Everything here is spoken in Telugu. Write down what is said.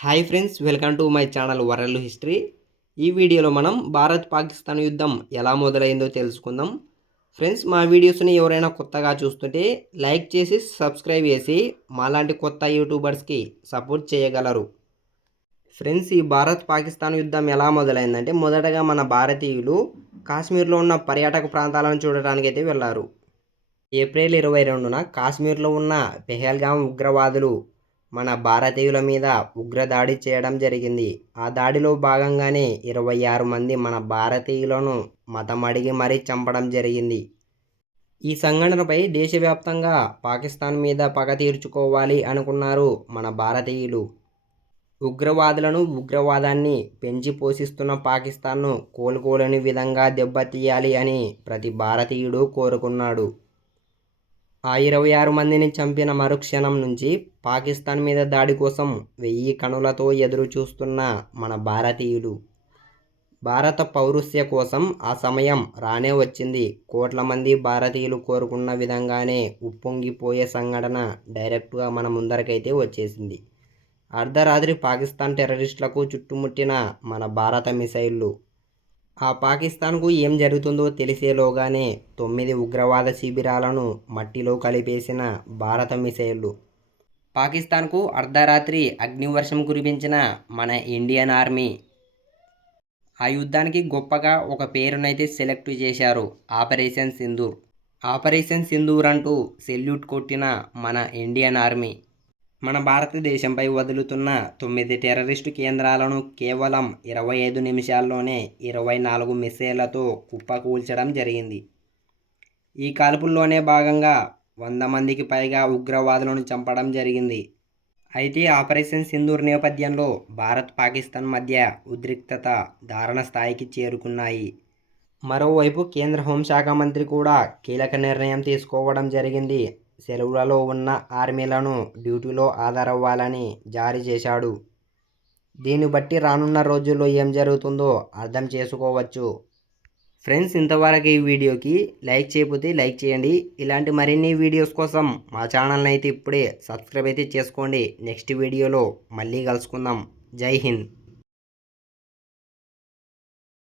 Hi friends welcome to my channel world history. ఈ వీడియోలో మనం భారత్ పాకిస్తాన్ యుద్ధం ఎలా మొదలైందో తెలుసుకుందాం. ఫ్రెండ్స్ మా వీడియోస్ని ఎవరైనా కొత్తగా చూస్తుంటే లైక్ చేసి సబ్స్క్రైబ్ చేసి మాలాంటి కొత్త యూట్యూబర్స్కి సపోర్ట్ చేయగలరు. ఫ్రెండ్స్ ఈ భారత్ పాకిస్తాన్ యుద్ధం ఎలా మొదలైందంటే మొదటగా మన భారతీయులు కాశ్మీర్లో ఉన్న పర్యాటక ప్రాంతాలను చూడటానికి అయితే వెళ్ళారు. ఏప్రిల్ ఇరవై రెండున కాశ్మీర్లో ఉన్న పెహల్గాం ఉగ్రవాదులు మన భారతీయుల మీద ఉగ్రదాడి చేయడం జరిగింది. ఆ దాడిలో భాగంగానే ఇరవై ఆరు మంది మన భారతీయులను మతం అడిగి మరీ చంపడం జరిగింది. ఈ సంఘటనపై దేశవ్యాప్తంగా పాకిస్తాన్ మీద పగ తీర్చుకోవాలి అనుకున్నారు మన భారతీయులు. ఉగ్రవాదులను ఉగ్రవాదాన్ని పెంచి పోషిస్తున్న పాకిస్తాన్ను కోలుకోలేని విధంగా దెబ్బతీయాలి అని ప్రతి భారతీయుడు కోరుకున్నాడు. ఆ ఇరవై ఆరు మందిని చంపిన మరుక్షణం నుంచి పాకిస్తాన్ మీద దాడి కోసం వెయ్యి కనులతో ఎదురు చూస్తున్న మన భారతీయులు. భారత పౌరుష్య కోసం ఆ సమయం రానే వచ్చింది. కోట్ల మంది భారతీయులు కోరుకున్న విధంగానే ఉప్పొంగిపోయే సంఘటన డైరెక్ట్గా మన ముందరకైతే వచ్చేసింది. అర్ధరాత్రి పాకిస్తాన్ టెర్రరిస్టులకు చుట్టుముట్టిన మన భారత మిసైళ్ళు ఆ పాకిస్తాన్కు ఏం జరుగుతుందో తెలిసేలోగానే తొమ్మిది ఉగ్రవాద శిబిరాలను మట్టిలో కలిపేసిన భారత మిసైళ్ళు. పాకిస్తాన్కు అర్ధరాత్రి అగ్నివర్షం కురిపించిన మన ఇండియన్ ఆర్మీ ఆ యుద్ధానికి గొప్పగా ఒక పేరునైతే సెలెక్ట్ చేశారు ఆపరేషన్ సింధూర్. ఆపరేషన్ సింధూర్ అంటూ సెల్యూట్ కొట్టిన మన ఇండియన్ ఆర్మీ మన భారతదేశంపై వదులుతున్న తొమ్మిది టెర్రరిస్టు కేంద్రాలను కేవలం ఇరవై ఐదు నిమిషాల్లోనే ఇరవై నాలుగు మిస్సైళ్ళతో కుప్పకూల్చడం జరిగింది. ఈ కాల్పుల్లోనే భాగంగా వంద మందికి పైగా ఉగ్రవాదులను చంపడం జరిగింది. అయితే ఆపరేషన్ సింధూర్ నేపథ్యంలో భారత్ పాకిస్తాన్ మధ్య ఉద్రిక్తత దారుణ స్థాయికి చేరుకున్నాయి. మరోవైపు కేంద్ర హోంశాఖ మంత్రి కూడా కీలక నిర్ణయం తీసుకోవడం జరిగింది. సెలవులలో ఉన్న ఆర్మీలను డ్యూటీలో ఆధారవ్వాలని జారీ చేశాడు. దీన్ని బట్టి రానున్న రోజుల్లో ఏం జరుగుతుందో అర్థం చేసుకోవచ్చు. ఫ్రెండ్స్ ఇంతవరకు ఈ వీడియోకి లైక్ చేయకపోతే లైక్ చేయండి. ఇలాంటి మరిన్ని వీడియోస్ కోసం మా ఛానల్ని అయితే ఇప్పుడే సబ్స్క్రైబ్ అయితే చేసుకోండి. నెక్స్ట్ వీడియోలో మళ్ళీ కలుసుకుందాం. జై హింద్.